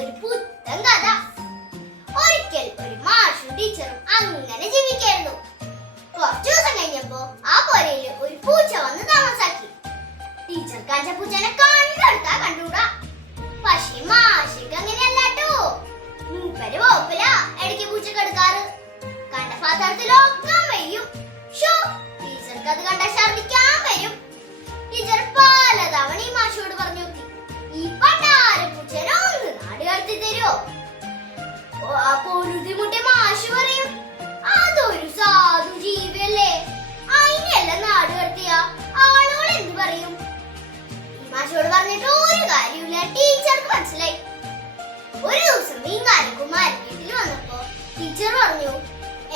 ഒരു പുത്തൻ കഥ. ഒരിക്കൽ ഒരു മാഷും ടീച്ചറും അങ്ങനെ ജീവിക്കായിരുന്നു. കുറച്ചു ദിവസം കഴിഞ്ഞപ്പോ ആ പുരയിൽ ഒരു പൂച്ച വന്ന് താമസാക്കി. ടീച്ചർ കാഞ്ച പൂച്ചനെ കണ്ടെടുത്താ കണ്ടുകൂടാ. പക്ഷേ മാഷക്ക് അങ്ങനെയല്ലാട്ടോ മൂപ്പര് പോപ്പില്ല ഇടയ്ക്ക് പൂച്ച കെടുക്കാറ് കണ്ട പാത്രത്തിലൊക്കെ വെയ്യും ഷോ ടീച്ചർക്ക് അത് കണ്ട നാട് കടത്തി തരുമോ പൊരുതിമുട്ടി മാഷ് പറയും അതൊരു സാധു ജീവിയല്ലേ? അതിനെയല്ല നാട് കടത്തിയ. ആളുകൾ എന്ത് പറയും? മാഷോട് പറഞ്ഞിട്ട് ഒരു കാര്യമില്ല ടീച്ചർക്ക് മനസ്സിലായി. ഒരു ദിവസം മീൻകാരൻ കുമാരൻ വീട്ടിൽ വന്നപ്പോ ടീച്ചർ പറഞ്ഞു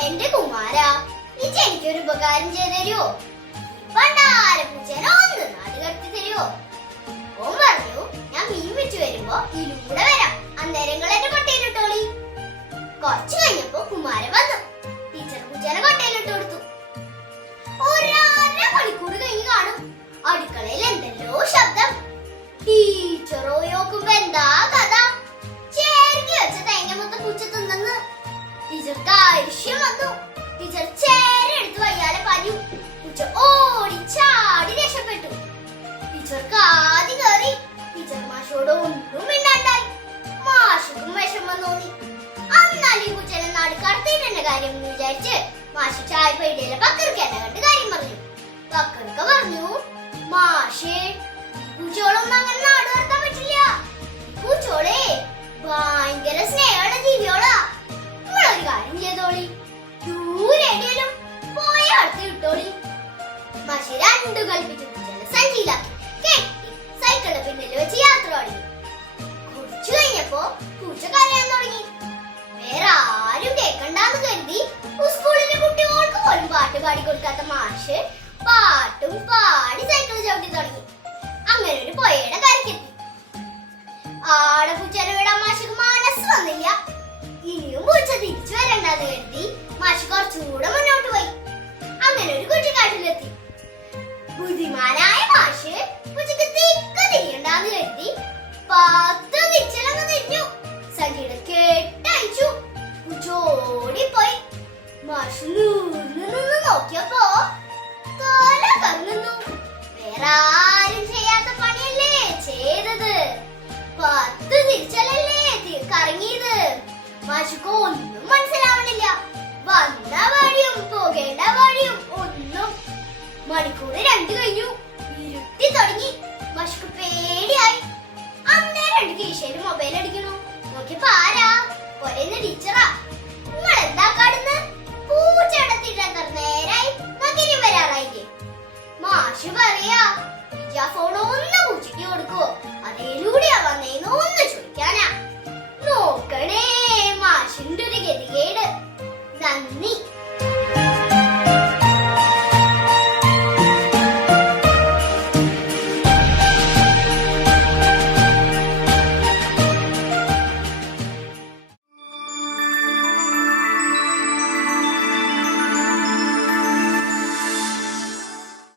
എന്റെ കുമാര നീ എനിക്കൊരു ഉപകാരം ചെയ്ത് തരുമോ പണ്ടാരം പൂച്ചേനെ ഒന്ന് നാട് കടത്തി തരുമോ ഓൻ പറഞ്ഞു ഞാൻ മീൻ വെച്ച് വരുമ്പോ ഇതിലൂടെ വരാം എന്താ കഥ? പറഞ്ഞു ഓടി ചാടി നാട് കാര്യം ചായ കാര്യം പറഞ്ഞു. പക്കർക്ക് പറഞ്ഞു മാഷേ ഈ അങ്ങനെ നാട് മാഷി രണ്ടു കൽപ്പിച്ചു സഞ്ചിയിലാക്കി കെട്ടി സൈക്കിളിന്റെ പിന്നിൽ വെച്ച് യാത്ര തുടങ്ങി. കുറച്ചു കഴിഞ്ഞപ്പോ പൂച്ച കരയാൻ തുടങ്ങി. വേറെ ആരും കേൾക്കണ്ടെന്ന് കരുതി സ്കൂളിലെ കുട്ടികൾക്ക് പോലും പാട്ട് പാടി കൊടുക്കാത്ത മാഷ് പാട്ടും പാടി സൈക്കിൾ ചവിട്ടി തുടങ്ങി. അങ്ങനെ ഒരു പുഴയുടെ കരക്കെത്തി ആടെ പൂച്ചേനെ വിടാൻ മാഷക്ക് മനസ്സ് വന്നില്ല. ഇനിയും പൂച്ച തിരിച്ചു വരണ്ടെന്ന് കരുതി മാഷ് കുറച്ചുകൂടെ പത്ത് തിരിച്ചലങ്ങ് തിരിഞ്ഞു സജിയുടെ കെട്ടയച്ചു. പൂച്ച ഓടിപ്പോയി മാഷ് നിന്ന് നിന്ന് നോക്കിയപ്പോ തല കറങ്ങുന്നു വേറെ ആരും ചെയ്യാത്ത പണിയല്ലേ ചെയ്തത്. പത്ത് തിരിച്ചലല്ലേ കറങ്ങിയത് മാഷുക്ക് ഒന്നും മനസ്സിലാവണില്ല. വന്ന വഴിയും പോകേണ്ട വഴിയും ഒന്നും. മണിക്കൂർ രണ്ടു കഴിഞ്ഞു. ഒന്ന് ഉച്ചയ്ക്ക് അതേലൂടെയാ വന്നേന്ന് ഒന്ന്